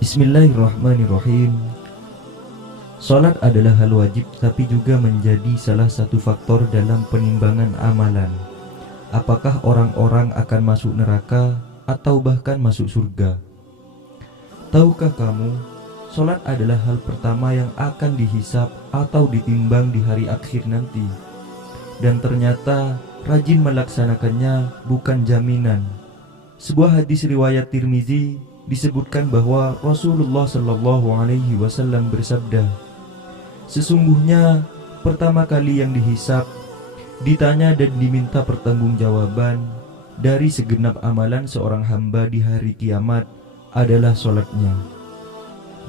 Bismillahirrahmanirrahim. Salat adalah hal wajib tapi juga menjadi salah satu faktor dalam penimbangan amalan. Apakah orang-orang akan masuk neraka atau bahkan masuk surga? Tahukah kamu, salat adalah hal pertama yang akan dihisab atau ditimbang di hari akhir nanti. Dan ternyata rajin melaksanakannya bukan jaminan. Sebuah hadis riwayat Tirmizi disebutkan bahwa Rasulullah Shallallahu Alaihi Wasallam bersabda, sesungguhnya pertama kali yang dihisab, ditanya dan diminta pertanggungjawaban dari segenap amalan seorang hamba di hari kiamat adalah solatnya.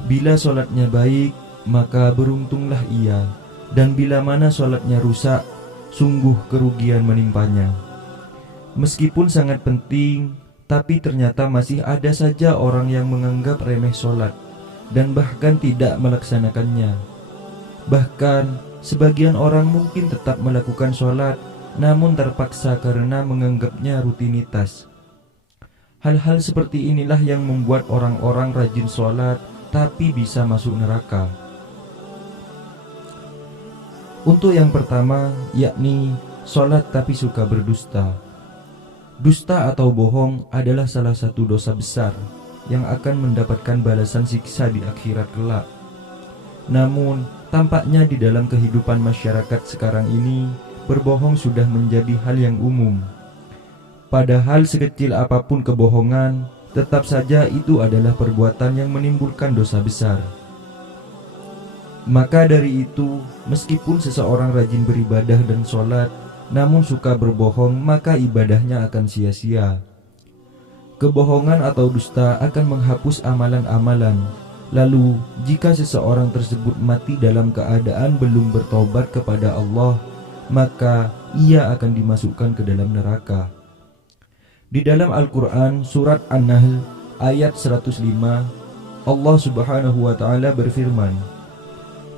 Bila solatnya baik, maka beruntunglah ia, dan bila mana solatnya rusak, sungguh kerugian menimpanya. Meskipun sangat penting, tapi ternyata masih ada saja orang yang menganggap remeh sholat dan bahkan tidak melaksanakannya. Bahkan sebagian orang mungkin tetap melakukan sholat namun terpaksa karena menganggapnya rutinitas. Hal-hal seperti inilah yang membuat orang-orang rajin sholat tapi bisa masuk neraka. Untuk yang pertama, yakni sholat tapi suka berdusta. Dusta atau bohong adalah salah satu dosa besar yang akan mendapatkan balasan siksa di akhirat kelak. Namun, tampaknya di dalam kehidupan masyarakat sekarang ini, berbohong sudah menjadi hal yang umum. Padahal sekecil apapun kebohongan, tetap saja itu adalah perbuatan yang menimbulkan dosa besar. Maka dari itu, meskipun seseorang rajin beribadah dan sholat, namun suka berbohong, maka ibadahnya akan sia-sia. Kebohongan atau dusta akan menghapus amalan-amalan. Lalu, jika seseorang tersebut mati dalam keadaan belum bertobat kepada Allah, maka ia akan dimasukkan ke dalam neraka. Di dalam Al-Quran, surat An-Nahl, ayat 105, Allah Subhanahu wa Ta'ala berfirman,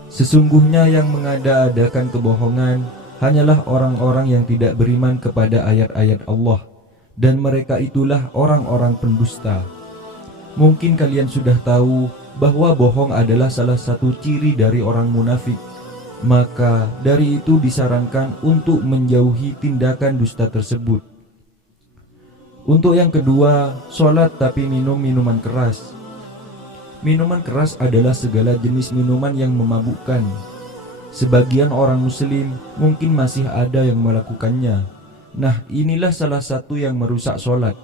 sesungguhnya yang mengada-adakan kebohongan hanyalah orang-orang yang tidak beriman kepada ayat-ayat Allah, dan mereka itulah orang-orang pendusta. Mungkin kalian sudah tahu bahwa bohong adalah salah satu ciri dari orang munafik. Maka dari itu disarankan untuk menjauhi tindakan dusta tersebut. Untuk yang kedua, sholat tapi minum minuman keras. Minuman keras adalah segala jenis minuman yang memabukkan. Sebagian orang muslim mungkin masih ada yang melakukannya. Nah, inilah salah satu yang merusak sholat.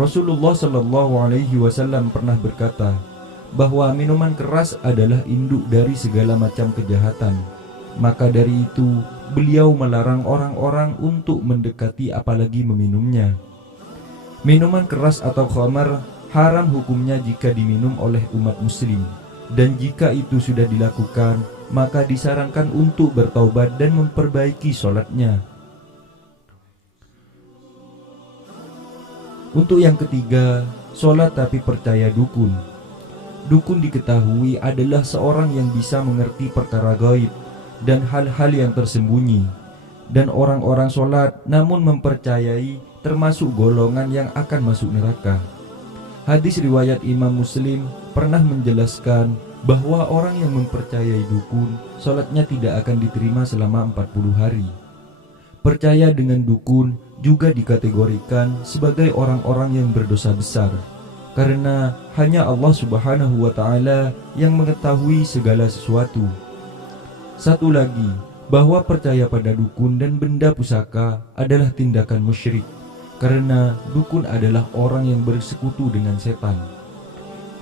Rasulullah Shallallahu Alaihi Wasallam pernah berkata bahwa minuman keras adalah induk dari segala macam kejahatan. Maka dari itu, beliau melarang orang-orang untuk mendekati apalagi meminumnya. Minuman keras atau khamar haram hukumnya jika diminum oleh umat muslim. Dan jika itu sudah dilakukan, maka disarankan untuk bertaubat dan memperbaiki sholatnya. Untuk yang ketiga, sholat tapi percaya dukun. Dukun diketahui adalah seorang yang bisa mengerti perkara gaib dan hal-hal yang tersembunyi. Dan orang-orang sholat namun mempercayai termasuk golongan yang akan masuk neraka. Hadis riwayat Imam Muslim pernah menjelaskan bahwa orang yang mempercayai dukun, sholatnya tidak akan diterima selama 40 hari. Percaya dengan dukun juga dikategorikan sebagai orang-orang yang berdosa besar, karena hanya Allah Subhanahu wa Ta'ala yang mengetahui segala sesuatu. Satu lagi, bahwa percaya pada dukun dan benda pusaka adalah tindakan musyrik, karena dukun adalah orang yang bersekutu dengan setan.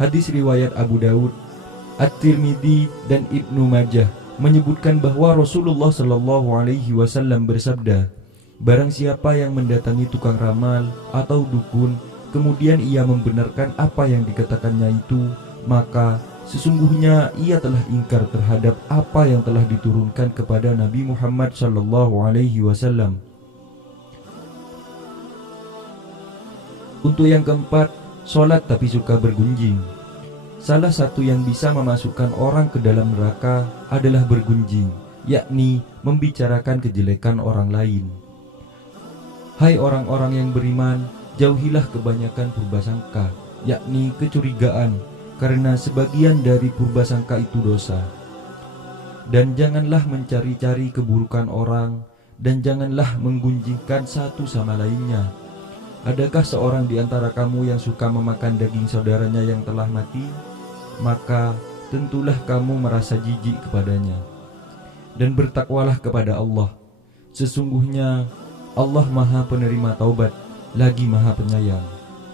Hadis riwayat Abu Daud, At-Tirmidzi dan Ibnu Majah menyebutkan bahwa Rasulullah Shallallahu Alaihi Wasallam bersabda, barang siapa yang mendatangi tukang ramal atau dukun, kemudian ia membenarkan apa yang dikatakannya itu, maka sesungguhnya ia telah ingkar terhadap apa yang telah diturunkan kepada Nabi Muhammad Shallallahu Alaihi Wasallam. Untuk yang keempat, sholat tapi suka bergunjing. Salah satu yang bisa memasukkan orang ke dalam neraka adalah bergunjing, yakni membicarakan kejelekan orang lain. Hai orang-orang yang beriman, jauhilah kebanyakan purbasangka, yakni kecurigaan, karena sebagian dari purbasangka itu dosa. Dan janganlah mencari-cari keburukan orang, dan janganlah menggunjingkan satu sama lainnya. Adakah seorang di antara kamu yang suka memakan daging saudaranya yang telah mati? Maka tentulah kamu merasa jijik kepadanya. Dan bertakwalah kepada Allah. Sesungguhnya Allah Maha Penerima Taubat, lagi Maha Penyayang.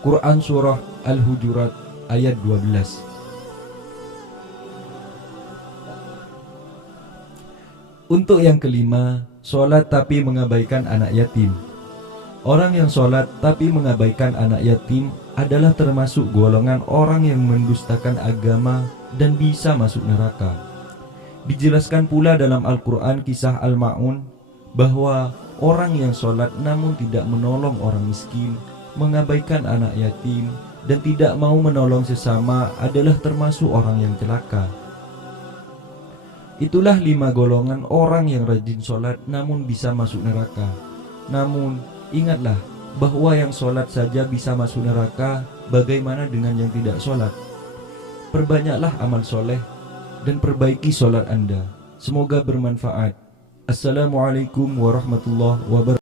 Quran Surah Al-Hujurat ayat 12. Untuk yang kelima, sholat tapi mengabaikan anak yatim. Orang yang sholat tapi mengabaikan anak yatim adalah termasuk golongan orang yang mendustakan agama dan bisa masuk neraka. Dijelaskan pula dalam Al-Quran kisah Al-Ma'un bahwa orang yang sholat namun tidak menolong orang miskin, mengabaikan anak yatim, dan tidak mau menolong sesama adalah termasuk orang yang celaka. Itulah 5 golongan orang yang rajin sholat namun bisa masuk neraka. Namun ingatlah bahwa yang sholat saja bisa masuk neraka, bagaimana dengan yang tidak sholat? Perbanyaklah amal soleh dan perbaiki sholat Anda. Semoga bermanfaat. Assalamualaikum warahmatullahi wabarakatuh.